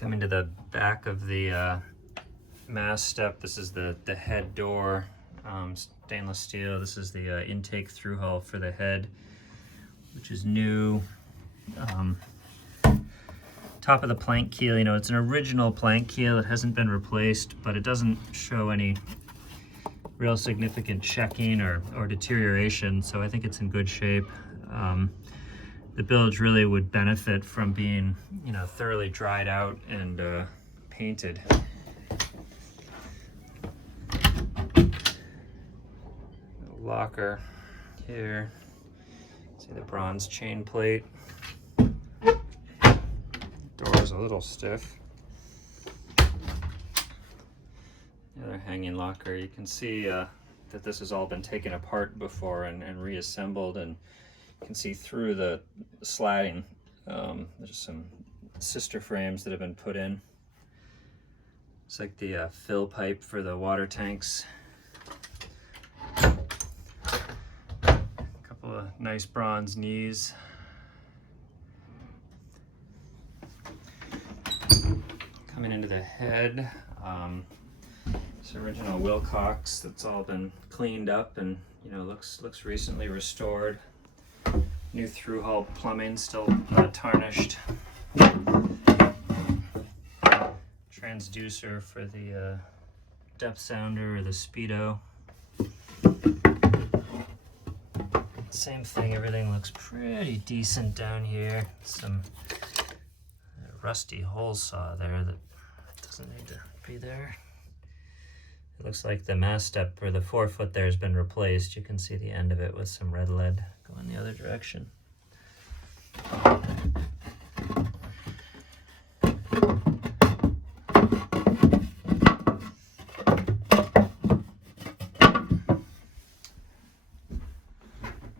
Coming to the back of the mast step, this is the head door, stainless steel. This is the intake through hull for the head, which is new. Top of the plank keel, you know, it's an original plank keel. It hasn't been replaced, but it doesn't show any real significant checking or deterioration, so I think it's in good shape. The bilge really would benefit from being, you know, thoroughly dried out and painted. Locker here. See the bronze chain plate. Door's a little stiff. The other hanging locker, you can see that this has all been taken apart before and reassembled, and you can see through the slatting. There's some sister frames that have been put in. It's like the fill pipe for the water tanks. A couple of nice bronze knees. Coming into the head, this original Wilcox that's all been cleaned up and, you know, looks recently restored. New through hull plumbing, still tarnished. Transducer for the depth sounder or the speedo. Same thing, everything looks pretty decent down here. Some rusty hole saw there that doesn't need to be there. It looks like the mast step or the forefoot there has been replaced. You can see the end of it with some red lead going the other direction.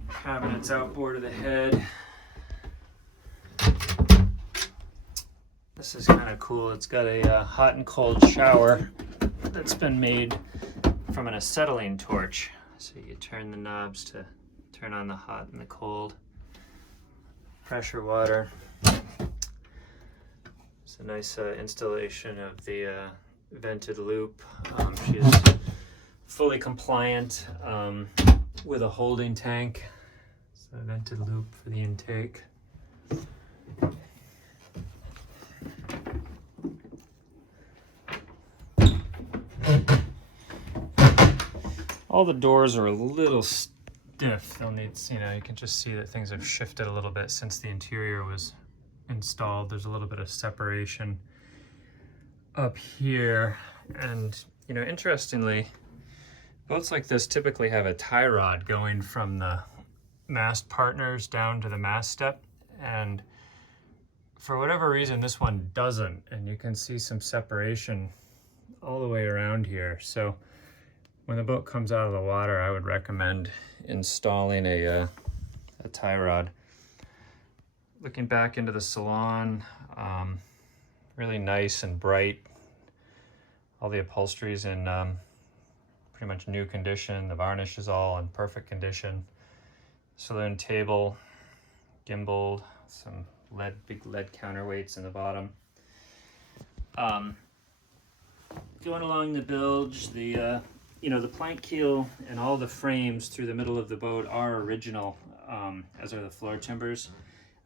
Cabinets outboard of the head. This is kind of cool. It's got a hot and cold shower that's been made from an acetylene torch. So you turn the knobs to turn on the hot and the cold. Pressure water. It's a nice installation of the vented loop. She's fully compliant with a holding tank. So a vented loop for the intake. All the doors are a little stiff. They'll need, you know, you can just see that things have shifted a little bit since the interior was installed. There's a little bit of separation up here. And, you know, interestingly, boats like this typically have a tie rod going from the mast partners down to the mast step. And for whatever reason, this one doesn't. And you can see some separation all the way around here. So when the boat comes out of the water, I would recommend installing a tie rod. Looking back into the salon, really nice and bright. All the upholstery's in pretty much new condition. The varnish is all in perfect condition. Saloon table, gimbal, some big lead counterweights in the bottom. Going along the bilge, the you know, the plank keel and all the frames through the middle of the boat are original, as are the floor timbers.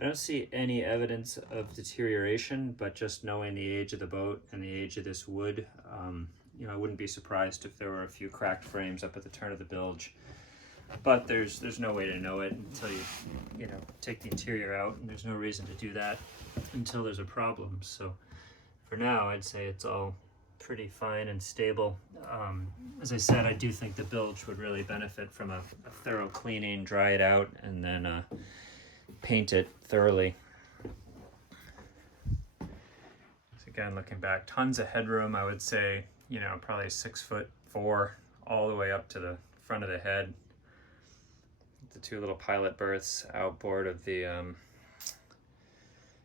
I don't see any evidence of deterioration, but just knowing the age of the boat and the age of this wood, you know, I wouldn't be surprised if there were a few cracked frames up at the turn of the bilge. But there's no way to know it until you know, take the interior out, and there's no reason to do that until there's a problem. So for now, I'd say it's all pretty fine and stable. As I said, I do think the bilge would really benefit from a thorough cleaning, dry it out, and then paint it thoroughly. So again, looking back, tons of headroom. I would say, you know, probably 6'4" all the way up to the front of the head. The two little pilot berths outboard of the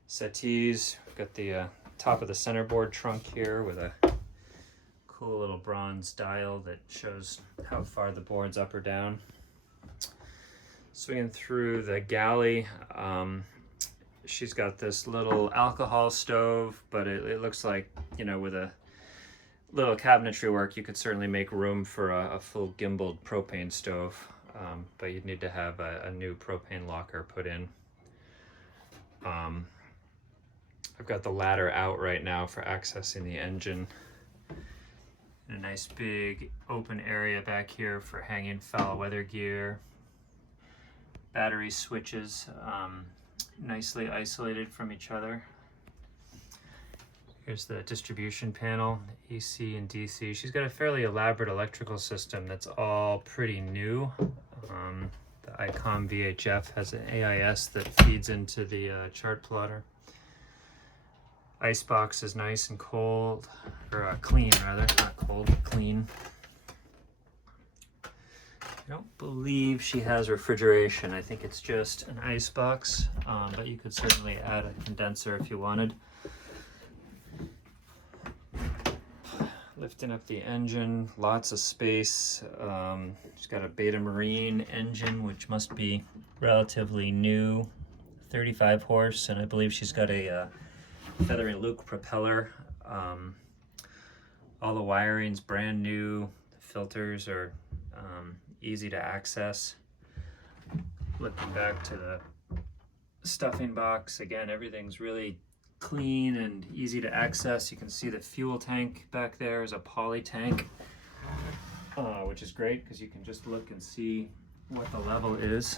settees. We've got the top of the centerboard trunk here with a cool little bronze dial that shows how far the board's up or down. Swinging through the galley, she's got this little alcohol stove, but it looks like, you know, with a little cabinetry work, you could certainly make room for a full gimbaled propane stove, but you'd need to have a new propane locker put in. I've got the ladder out right now for accessing the engine. And a nice big open area back here for hanging foul weather gear. Battery switches, nicely isolated from each other. Here's the distribution panel, AC and DC. She's got a fairly elaborate electrical system that's all pretty new. The ICOM VHF has an AIS that feeds into the chart plotter. Icebox is nice and cold, or clean rather, not cold, but clean. I don't believe she has refrigeration. I think it's just an icebox, but you could certainly add a condenser if you wanted. Lifting up the engine, lots of space. She's got a Beta Marine engine, which must be relatively new, 35 horse, and I believe she's got a Feather and Luke propeller. All the wiring's brand new. The filters are easy to access. Looking back to the stuffing box, again, everything's really clean and easy to access. You can see the fuel tank back there is a poly tank, which is great because you can just look and see what the level is.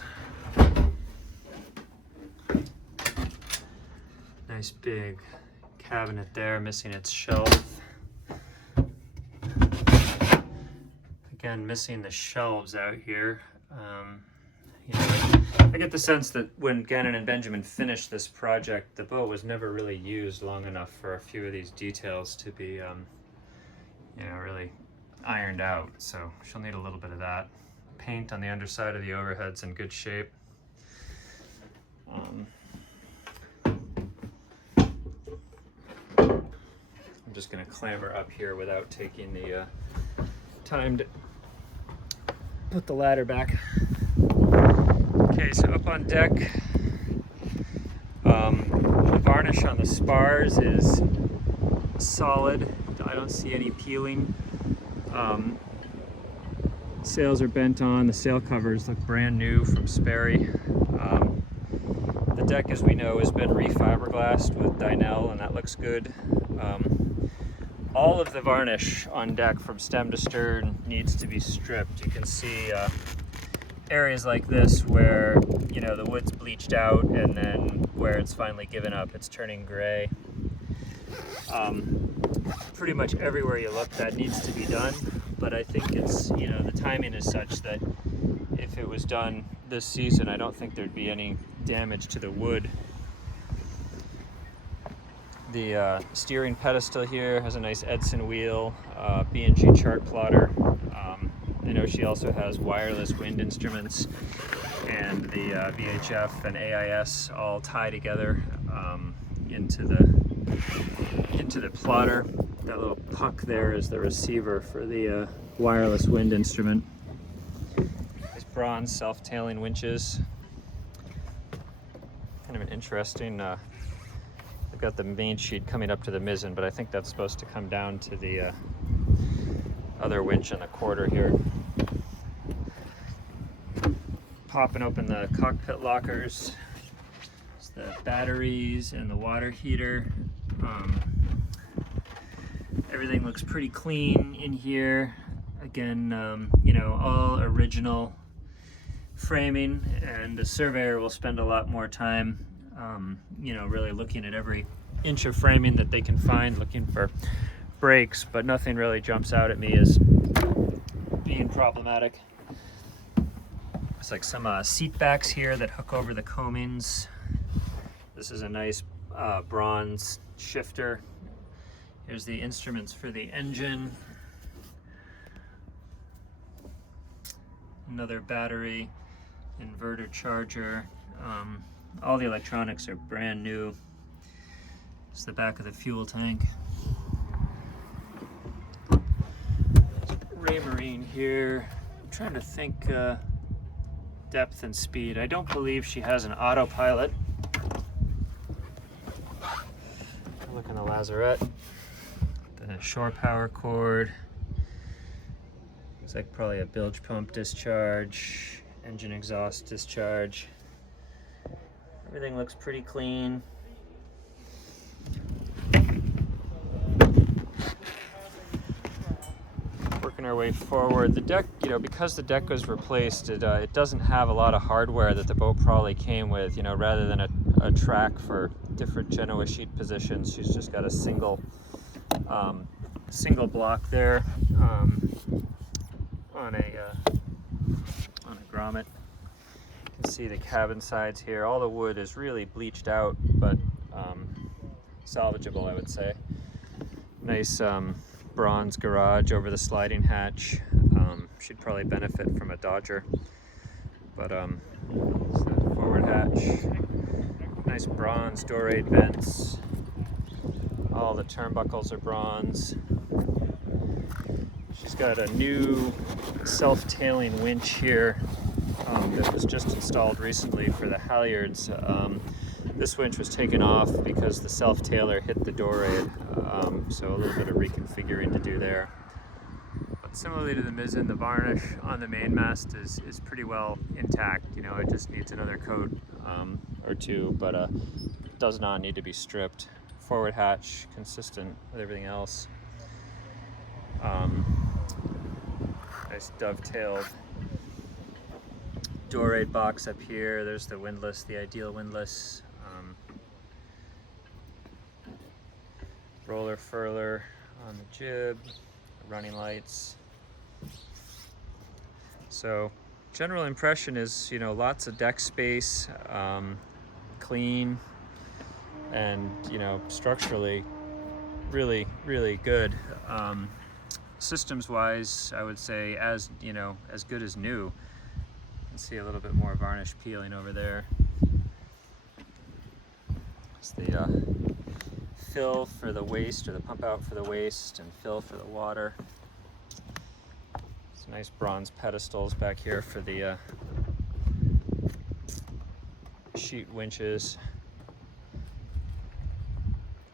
Nice big cabinet there, missing its shelf. Again, missing the shelves out here. You know, I get the sense that when Gannon and Benjamin finished this project, the boat was never really used long enough for a few of these details to be, you know, really ironed out. So she'll need a little bit of that. Paint on the underside of the overhead's in good shape. I'm just going to clamber up here without taking the time to put the ladder back. Okay, so up on deck, the varnish on the spars is solid. I don't see any peeling. Sails are bent on. The sail covers look brand new from Sperry. The deck, as we know, has been refiberglassed with Dynel, and that looks good. All of the varnish on deck from stem to stern needs to be stripped. You can see areas like this where, you know, the wood's bleached out, and then where it's finally given up, it's turning gray. Pretty much everywhere you look, that needs to be done, but I think it's, you know, the timing is such that if it was done this season, I don't think there'd be any damage to the wood. The steering pedestal here has a nice Edson wheel, B&G chart plotter. I know she also has wireless wind instruments, and the VHF and AIS all tie together into the plotter. That little puck there is the receiver for the wireless wind instrument. These bronze self-tailing winches. Kind of an interesting. I've got the main sheet coming up to the mizzen, but I think that's supposed to come down to the other winch in the quarter here. Popping open the cockpit lockers. It's the batteries and the water heater. Everything looks pretty clean in here. Again, you know, all original framing, and the surveyor will spend a lot more time you know, really looking at every inch of framing that they can find, looking for breaks, but nothing really jumps out at me as being problematic. It's like some seat backs here that hook over the coamings. This is a nice bronze shifter. Here's the instruments for the engine. Another battery, inverter charger. All the electronics are brand new. It's the back of the fuel tank. Raymarine here. I'm trying to think depth and speed. I don't believe she has an autopilot. Look in the lazarette. The shore power cord. Looks like probably a bilge pump discharge, engine exhaust discharge. Everything looks pretty clean. Working our way forward. The deck, you know, because the deck was replaced, it doesn't have a lot of hardware that the boat probably came with. You know, rather than a track for different Genoa sheet positions, she's just got a single block there on a grommet. You can see the cabin sides here. All the wood is really bleached out, but salvageable, I would say. Nice bronze garage over the sliding hatch. She'd probably benefit from a Dodger, but it's the forward hatch. Nice bronze dorade vents. All the turnbuckles are bronze. She's got a new self-tailing winch here that was just installed recently for the halyards. This winch was taken off because the self-tailer hit the dorade, so a little bit of reconfiguring to do there. But similarly to the mizzen, the varnish on the mainmast is pretty well intact. You know, it just needs another coat or two, but does not need to be stripped. Forward hatch consistent with everything else. Nice dovetailed dorade box up here. There's the windlass, the ideal windlass. Roller furler on the jib, running lights. So general impression is, you know, lots of deck space, clean, and, you know, structurally really, really good. Systems wise, I would say as, you know, as good as new. You can see a little bit more varnish peeling over there. It's the fill for the waste, or the pump out for the waste, and fill for the water. Some nice bronze pedestals back here for the sheet winches.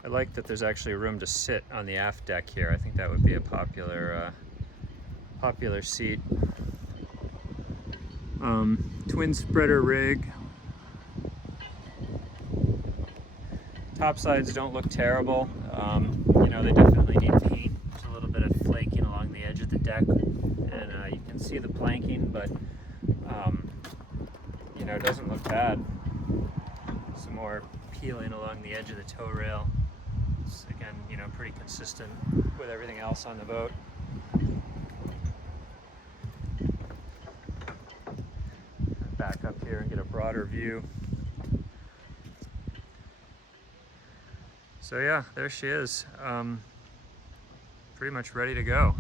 I like that there's actually room to sit on the aft deck here. I think that would be a popular seat. Twin spreader rig. Top sides don't look terrible. You know, they definitely need paint. There's a little bit of flaking along the edge of the deck, and you can see the planking, but you know, it doesn't look bad. Some more peeling along the edge of the tow rail. It's, again, you know, pretty consistent with everything else on the boat. Back up here and get a broader view. So yeah, there she is. Pretty much ready to go.